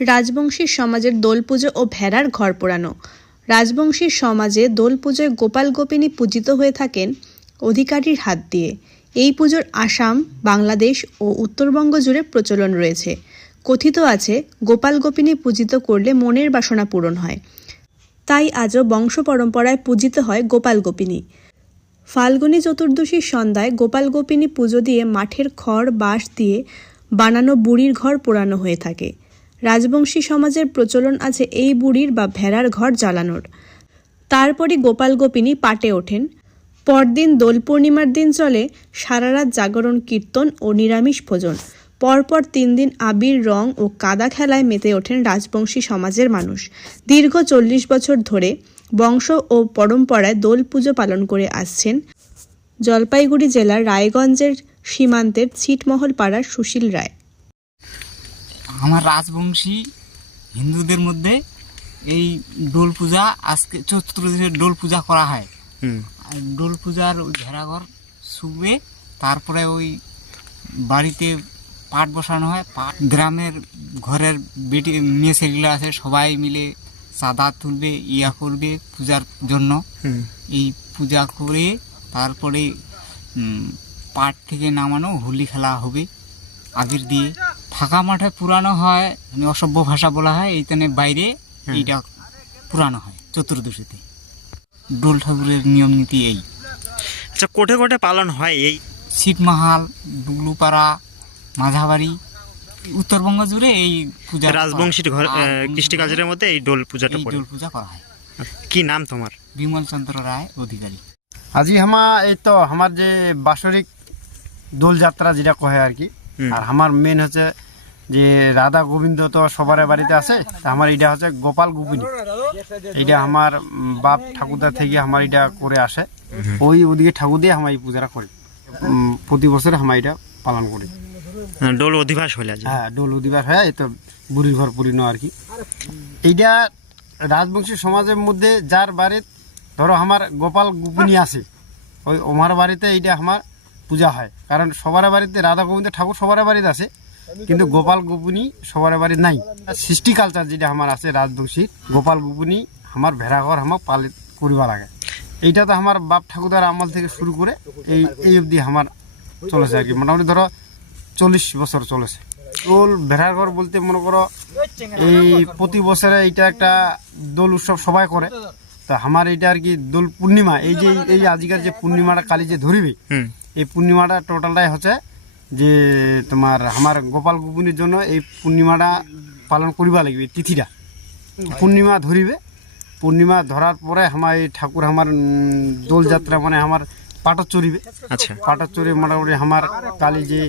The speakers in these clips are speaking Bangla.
রাজবংশী সমাজের দোল পুজো ও ভেড়ার ঘর পোড়ানো। রাজবংশী সমাজে দোল পুজোয় গোপাল গোপিনী পূজিত হয়ে থাকেন অধিকারীর হাত দিয়ে। এই পুজোর আসাম, বাংলাদেশ ও উত্তরবঙ্গ জুড়ে প্রচলন রয়েছে। কথিত আছে, গোপাল গোপিনী পূজিত করলে মনের বাসনা পূরণ হয়। তাই আজও বংশ পরম্পরায় পূজিত হয় গোপাল গোপিনী। ফাল্গুনী চতুর্দশীর সন্ধ্যায় গোপাল গোপিনী পুজো দিয়ে মাঠের খড়, বাঁশ দিয়ে বানানো বুড়ির ঘর পোড়ানো হয়ে থাকে। রাজবংশী সমাজের প্রচলন আছে এই বুড়ির বা ভেড়ার ঘর জ্বালানোর। তারপরই গোপাল গোপিনী পাটে ওঠেন। পরদিন দোল পূর্ণিমার দিন চলে সারা রাত জাগরণ, কীর্তন ও নিরামিষ ভোজন। পরপর তিন দিন আবির, রং ও কাদা খেলায় মেতে ওঠেন রাজবংশী সমাজের মানুষ। দীর্ঘ চল্লিশ বছর ধরে বংশ ও পরম্পরায় দোল পুজো পালন করে আসছেন জলপাইগুড়ি জেলার রায়গঞ্জের সীমান্তের ছিটমহল পাড়ার সুশীল রায়। আমার রাজবংশী হিন্দুদের মধ্যে এই ডোল পূজা আজকে চতুর্দশীর ডোল পূজা করা হয়। আর ডোল পূজার ওই ঘেরাঘর শুকবে তারপরে ওই বাড়িতে পাট বসানো হয় পাট গ্রামের ঘরের বেটি মেয়ে সেগুলো আছে সবাই মিলে চাঁদা তুলবে ইয়া করবে পূজার জন্য। এই পূজা করে তারপরে পাট থেকে নামানো হোলি খেলা হবে আবির দিয়ে। ফাঁকা মাঠে পুরানো হয় মানে অসভ্য ভাষা বলা হয় এইখানে বাইরে এইটা পুরানো হয় চতুর্দশীতে। ডোল ঠাকুরের নিয়ম নীতি এই। আচ্ছা কোঠে কোঠে পালন হয় এই? ছিটমাহাল ডুগলুপাড়া মাঝাবাড়ি উত্তরবঙ্গ জুড়ে এই পূজা রাজবংশীর ঘর কৃষ্টি কালচারের মধ্যে এই ডোল পূজাটা ডোল পূজা করা হয়। কি নাম তোমার? বিমল চন্দ্র রায় অধিকারী। আজি হামা এই তো আমার যে বাৎসরিক দোলযাত্রা যেটা কহে আর কি আর আমার মেন হচ্ছে যে রাধা গোবিন্দ তো সবার বাড়িতে আছে তা আমার এটা হচ্ছে গোপাল গোপিনী। এটা আমার বাপ ঠাকুরদা থেকে আমার এটা করে আসে। ওই ওদিকে ঠাকুর দিয়ে আমার এই পূজাটা করি। প্রতি বছর আমার এটা পালন করি। হ্যাঁ, ডোল অধিবাস হলে হ্যাঁ ডোল উদিবার হয় এই তো বুড়ির ঘর পুরিনো আর কি। এইটা রাজবংশী সমাজের মধ্যে যার বাড়িত ধরো আমার গোপাল গোপিনী আছে ওই আমার বাড়িতে এইটা আমার পূজা হয়। কারণ সবার বাড়িতে রাধা গোবিন্দ ঠাকুর সবার বাড়িতে আছে। কিন্তু গোপাল গোপিনী সবার বাড়িতে নাই। সৃষ্টি কালচার যেটা আমার আছে রাজবংশীর গোপাল গোপিনী আমার ভেড়াঘর আমার পালিত করিবা লাগে। এইটা তো আমার বাপ ঠাকুরদার আমল থেকে শুরু করে এই এই অবধি আমার চলেছে আর কি। মোটামুটি ধরো চল্লিশ বছর চলেছে। দোল ভেড়াঘর বলতে মনে করো এই প্রতি বছরে এইটা একটা দোল উৎসব সবাই করে। তা আমার এইটা আর কি দোল পূর্ণিমা এই যে এই আজকের যে পূর্ণিমাটা কালী যে ধরিবে এই পূর্ণিমাটা টোটালটাই হচ্ছে যে তোমার আমার গোপাল গোপিনীর জন্য এই পূর্ণিমাটা পালন করিবা লাগবে তিথিটা। পূর্ণিমা ধরিবে। পূর্ণিমা ধরার পরে আমার এই ঠাকুর আমার দোলযাত্রা মানে আমার পাটত চড়িবে আচ্ছা। পাটত চড়ে মোটামুটি আমার কালী যে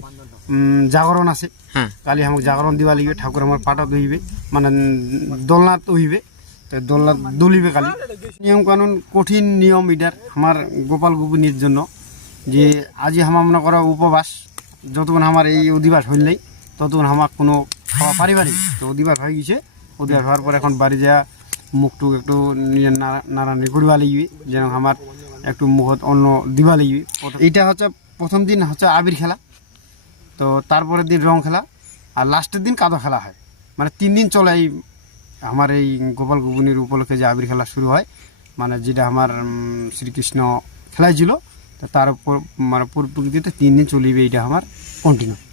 জাগরণ আছে হ্যাঁ। কালি আমাকে জাগরণ দিবা লাগবে ঠাকুর আমার পাটত হইবে মানে দোলনাথ হইবে তো দোলনাথ দলিবে কালি। নিয়ম কানুন কঠিন নিয়ম এটার আমার গোপাল গোপিনীর জন্য যে আজি আমার মনে করো উপবাস যতক্ষণ আমার এই অধিবাস হইলেই ততক্ষণ আমার কোনো খাওয়া পারিবারিক তো অধিবাস হয়ে গেছে। অধিবাস হওয়ার পর এখন বাড়ি যা মুখটুক একটু নিজের নাড়া- নাড়ানি করিবা লাগবে, যেন আমার একটু মুখত অন্য দিবা লাগবে। এইটা হচ্ছে প্রথম দিন হচ্ছে আবির খেলা, তো তারপরের দিন রং খেলা, আর লাস্টের দিন কাদো খেলা হয়। মানে তিন দিন চলে এই আমার এই গোপাল গোপিনীর উপলক্ষে যে আবির খেলা শুরু হয় মানে যেটা আমার শ্রীকৃষ্ণ খেলাইছিল তার উপর মানে পরিপ্রেক্ষিতে তিন দিন চলিবে এইটা আমার কন্টিনিউ